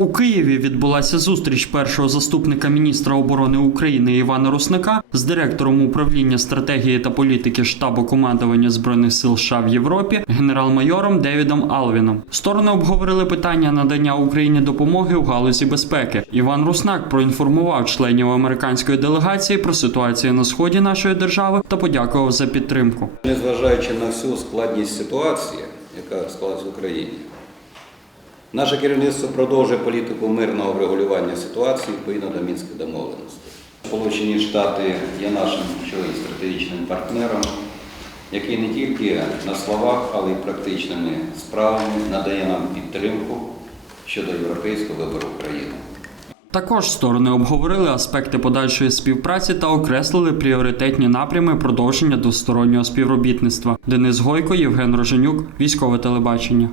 У Києві відбулася зустріч першого заступника міністра оборони України Івана Русника з директором управління стратегії та політики штабу командування збройних сил США в Європі генерал-майором Девідом Алвіном. Сторони обговорили питання надання Україні допомоги у галузі безпеки. Іван Руснак проінформував членів американської делегації про ситуацію на сході нашої держави та подякував за підтримку. Незважаючи на всю складність ситуації, яка склалась в Україні, наше керівництво продовжує політику мирного врегулювання ситуації відповідно до мінських домовленостей. Сполучені Штати є нашим і стратегічним партнером, який не тільки на словах, але й практичними справами надає нам підтримку щодо європейського вибору України. Також сторони обговорили аспекти подальшої співпраці та окреслили пріоритетні напрями продовження двостороннього співробітництва. Денис Гойко, Євген Роженюк, військове телебачення.